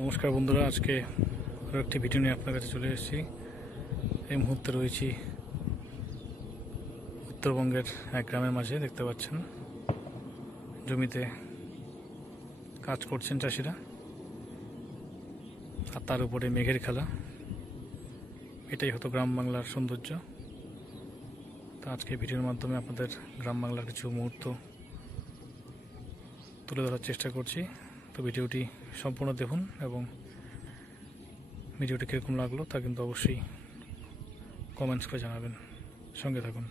নমস্কার বন্ধুরা, আজকে আরও একটি ভিডিও নিয়ে আপনার কাছে চলে এসেছি। এই মুহূর্তে রয়েছি উত্তরবঙ্গের এক গ্রামের মাঝে। দেখতে পাচ্ছেন জমিতে কাজ করছেন চাষিরা, আর তার উপরে মেঘের খেলা। এটাই হতো গ্রাম বাংলার সৌন্দর্য। তা আজকে ভিডিওর মাধ্যমে আপনাদের গ্রাম বাংলার কিছু মুহূর্ত তুলে ধরার চেষ্টা করছি। তো ভিডিওটি সম্পূর্ণ দেখুন এবং ভিডিওটি কীরকম লাগলো তা কিন্তু অবশ্যই কমেন্টস করে জানাবেন। সঙ্গে থাকুন।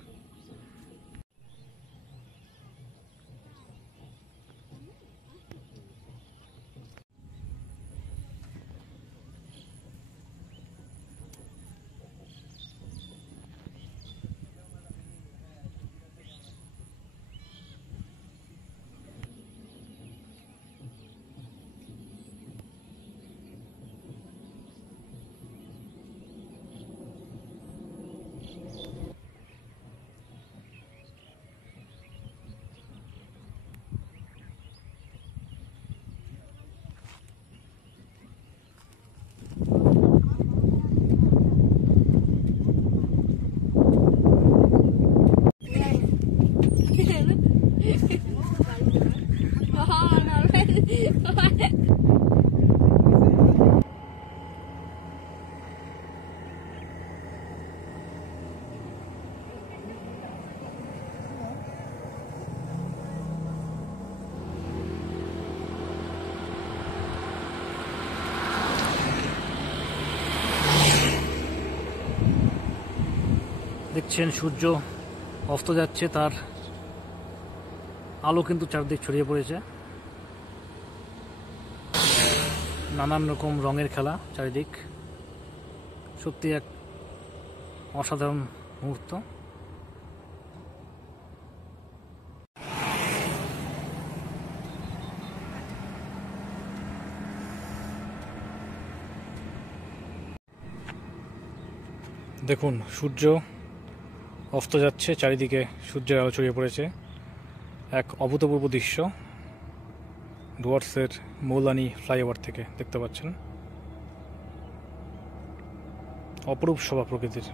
দেখছেন সূর্য অস্ত যাচ্ছে, তার আলো কিন্তু চারদিক ছড়িয়ে পড়েছে। নানান রকম রঙের খেলা চারিদিক। সত্যি এক অসাধারণ মুহূর্ত। দেখুন সূর্য অস্ত যাচ্ছে, চারিদিকে সূর্যের আলো ছড়িয়ে পড়েছে। এক অভূতপূর্ব দৃশ্য ডুয়ার্সের মৌলানি ফ্লাইওভার থেকে দেখতে পাচ্ছেন। অপরূপ শোভা প্রকৃতির।